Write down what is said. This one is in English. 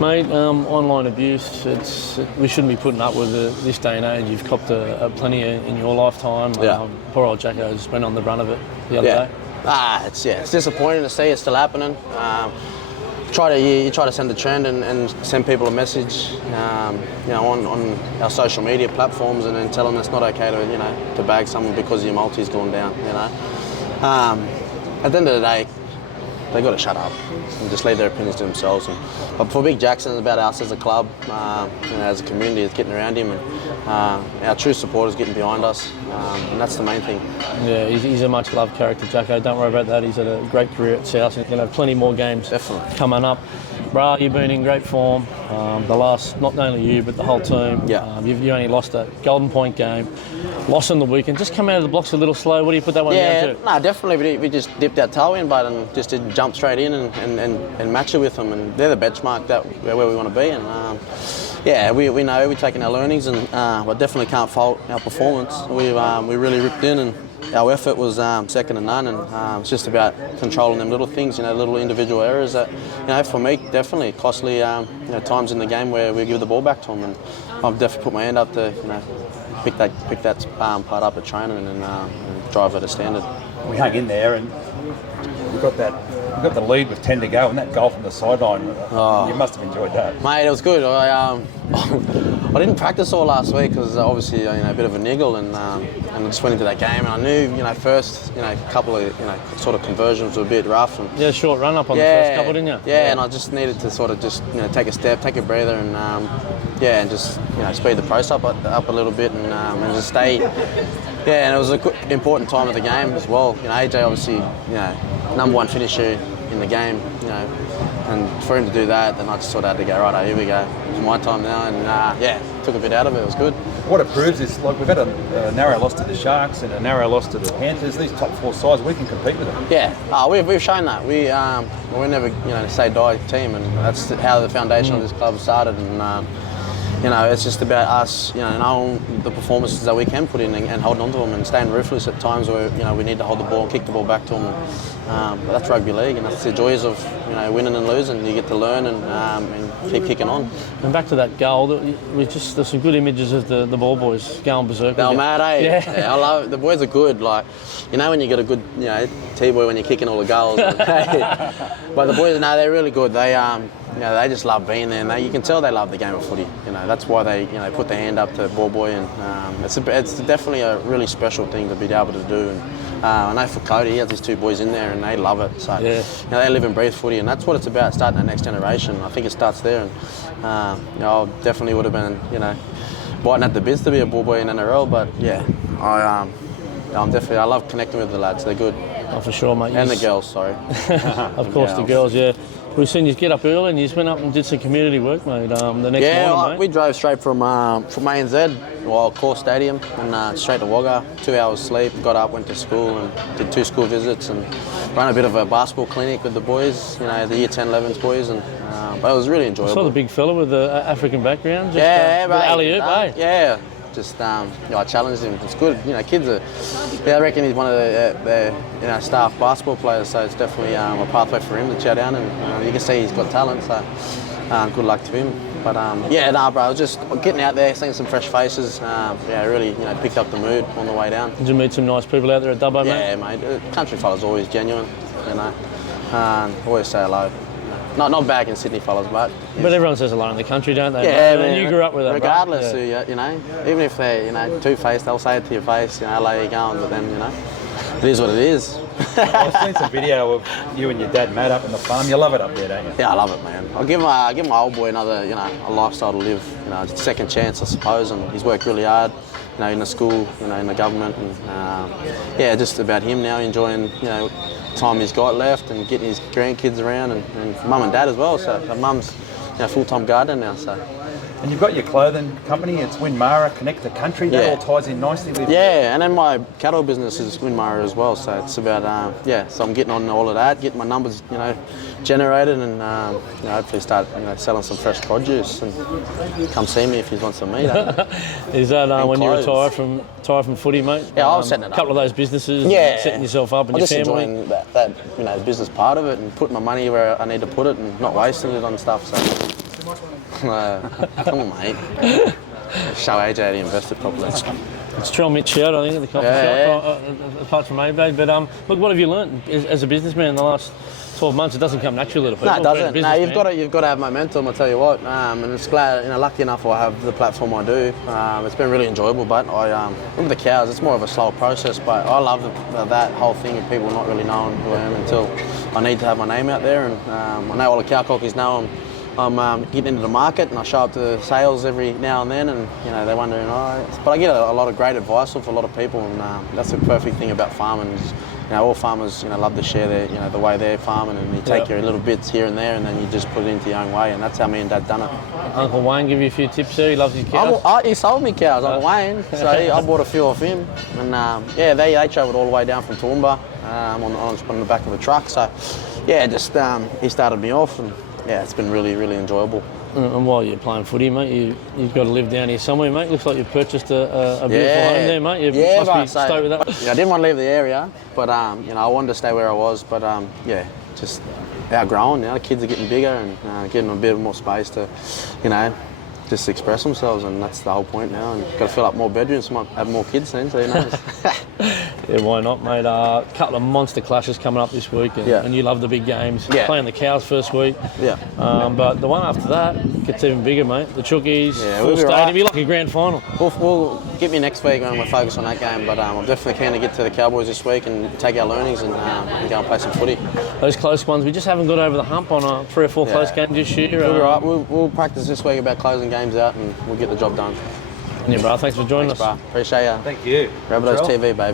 Mate, online abuse, we shouldn't be putting up with it this day and age. You've copped plenty in your lifetime. Yeah. Poor old Jacko's been on the brunt of it the other day. It's disappointing to see it's still happening. You try to send a trend and send people a message, on our social media platforms, and then tell them it's not okay to bag someone because your multi's gone down. At the end of the day, they got to shut up and just leave their opinions to themselves. But for Big Jackson, it's about us as a club, as a community, it's getting around him, and our true supporters getting behind us, and that's the main thing. Yeah, he's a much loved character, Jacko. Don't worry about that. He's had a great career at South. He's going to have plenty more games coming up. Brah, you've been in great form. The last, not only you, but the whole team. Yeah. You only lost a Golden Point game. Lost on the weekend. Just come out of the blocks a little slow. What do you put that one down to? No, definitely. We just dipped our toe in, but and just didn't jump straight in and match it with them. And they're the benchmark where we want to be. And we know we're taking our learnings, and but definitely can't fault our performance. We really ripped in, and our effort was second to none. And it's just about controlling them little things, little individual errors that, for me, definitely costly. Times in the game where we give the ball back to them, and I've definitely put my hand up to, pick that part up at training and drive at a standard. We hung in there, and we got the lead with 10 to go, and that goal from the sideline. You must have enjoyed that, mate. It was good. I didn't practice all last week because obviously a bit of a niggle, and I just went into that game, and I knew first a couple of sort of conversions were a bit rough, and short run up on the first couple, didn't you? Yeah, and I just needed to sort of just take a step, take a breather, and and just speed the process up a little bit, and just stay. Yeah, and it was an important time of the game as well. AJ obviously number one finisher in the game, and for him to do that, then I just sort of had to go, right, here we go. It's my time now, and took a bit out of it. It was good. What it proves is, we've had a narrow loss to the Sharks and a narrow loss to the Panthers. These top four sides, we can compete with them. Yeah, we've shown that. We're never, say die team, and that's how the foundation of this club started. And it's just about us, knowing the performances that we can put in and holding on to them and staying ruthless at times where, we need to hold the ball, kick the ball back to them. But that's rugby league, and that's the joys of, winning and losing. You get to learn and keep kicking on. And back to that goal, there's some good images of the ball boys going berserk. They're mad, eh? Yeah. I love it. The boys are good. When you get a good, T-boy when you're kicking all the goals. But the boys, they're really good. They they just love being there, and you can tell they love the game of footy. That's why they, put their hand up to ball boy, and it's definitely a really special thing to be able to do. And I know for Cody, he has his two boys in there, and they love it. So they live and breathe footy, and that's what it's about, starting the next generation. I think it starts there, and I definitely would have been, biting at the bits to be a ball boy in NRL. But I love connecting with the lads. They're good. Oh, for sure, mate. And the girls, sorry. Of course, the girls, yeah. We've seen you get up early, and you just went up and did some community work, mate. The next morning, mate. We drove straight from ANZ, Core Stadium, and straight to Wagga. 2 hours sleep, got up, went to school, and did 2 school visits, and ran a bit of a basketball clinic with the boys, the year 10, 11s boys, and but it was really enjoyable. I saw the big fella with the African background. Just, with alley-oop, eh? Yeah. Just I challenged him. It's good. Kids are. I reckon he's one of the staff basketball players. So it's definitely a pathway for him to chow down, and you can see he's got talent. So good luck to him. But bro. I was just getting out there, seeing some fresh faces. Really picked up the mood on the way down. Did you meet some nice people out there at Dubbo, mate? Yeah, mate. Country fella's always genuine. Always say hello. Not back in Sydney fellas, but everyone says hello in the country, don't they? Yeah, man. You grew up with that, regardless, even if they're two-faced, they'll say it to your face, hello, you going, but then, it is what it is. I've seen some video of you and your dad, Matt, up in the farm. You love it up there, don't you? Yeah, I love it, man. I'll give my old boy another, a lifestyle to live, a second chance, I suppose, and he's worked really hard, in the school, in the government, and just about him now enjoying, time he's got left and getting his grandkids around, and mum and dad as well. So mum's full-time gardener now. So And you've got your clothing company, it's Winmarra, Connect the Country, that Yeah. all ties in nicely with Yeah, and then my cattle business is Winmarra as well, so it's about, so I'm getting on all of that, getting my numbers, generated and, hopefully start, selling some fresh produce and come see me if you want some meat. Is that when you clothes. retired from footy, mate? Yeah, I was setting it A up. couple of those businesses, Yeah. setting yourself up and I'm your just family. enjoying that the business part of it and putting my money where I need to put it and not wasting it on stuff, so. Come on, mate. Show AJ how to invest it properly. It's Trell Mit out, I think, at the coffee shop, apart from AJ. But look, what have you learned as a businessman in the last 12 months? It doesn't come naturally to people. No, it doesn't. Being a No, businessman. you've got to have momentum. I tell you what, and it's glad. Lucky enough, I have the platform I do. It's been really enjoyable. But with the cows, it's more of a slow process. But I love that whole thing of people not really knowing who I am until I need to have my name out there. And I know all the cow cockies know I'm getting into the market, and I show up to sales every now and then, and they're wondering. But I get a lot of great advice from a lot of people, and that's the perfect thing about farming. Is, all farmers, love to share their, the way they're farming, and you take your little bits here and there, and then you just put it into your own way, and that's how me and Dad done it. Uncle Wayne give you a few tips there. He loves his cows. He sold me cows, Uncle Wayne, so I bought a few off him, and they travelled all the way down from Toowoomba on the back of a truck. So he started me off, and it's been really, really enjoyable. And while you're playing footy, mate, you've got to live down here somewhere, mate. Looks like you've purchased a beautiful home there, mate. You must be stoked with that. I didn't want to leave the area, but I wanted to stay where I was. But just outgrowing now. The kids are getting bigger and getting a bit more space to, just express themselves, and that's the whole point now. And got to fill up more bedrooms, might have more kids soon, so who knows. Yeah, why not, mate? A couple of monster clashes coming up this week, and you love the big games. Yeah. Playing the cows first week. Yeah. But the one after that gets even bigger, mate. The Chookies, Yeah, full we'll be stadium. right. Be like a grand final. We'll get me next week when we're focused on that game, but I'm definitely keen to get to the Cowboys this week and take our learnings and go and play some footy. Those close ones, we just haven't got over the hump on 3 or 4 close games this year. We'll be right. We'll practice this week about closing games out, and we'll get the job done. Yeah, bro. Thanks for joining us. Bro. Appreciate you. Thank you. Rabbitohs Trell. TV, baby.